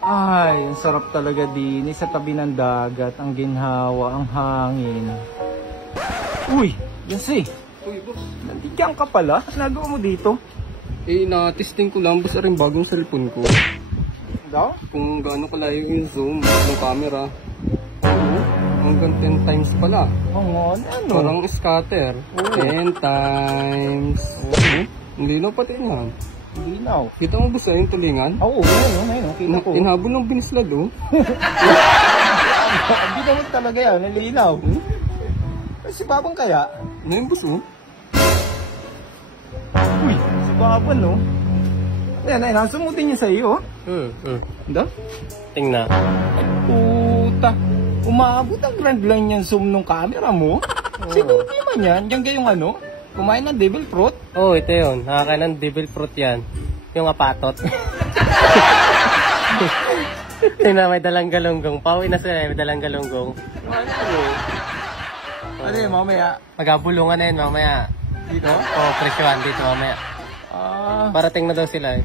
Ay, ang sarap talaga din. Sa tabi ng dagat, ang ginhawa, ang hangin. Uy, Yancy. Uy, boss. Nandiyan ka pala? Nagawa mo dito? Na-testing ko lang, boss, rin bagong cellphone ko. Daw? Kung gaano kalayo yung zoom ng camera. Hanggang 10 times pala. Oo, ano? Parang scatter. 10 times. Ang linaw pati yan. Linaw. Kita mo ba sa yung tulingan? Oo, ayun, kita ko. Inhabol ng binislad, oh. Hindi naman talaga yan, nalinaw. Si Babang kaya? Ano yung boss, oh? Uy, si Babang, no? Ayan, nasumutin niya sa iyo, Da? Tingnan. Puta, umabot ang grand line yung zoom ng camera mo. Siguro naman yan, yan kayong ano, kumain ng devil fruit. Oh, ito yun. Nakakain ng devil fruit yan. Yung apatot. Tingnan, may dalang galunggong. Pauwi na sila, may dalang galunggong. Ano yun, mamaya? Magabulungan na yun mamaya. Dito? Oh, presyohan dito mamaya. Parating na daw sila eh.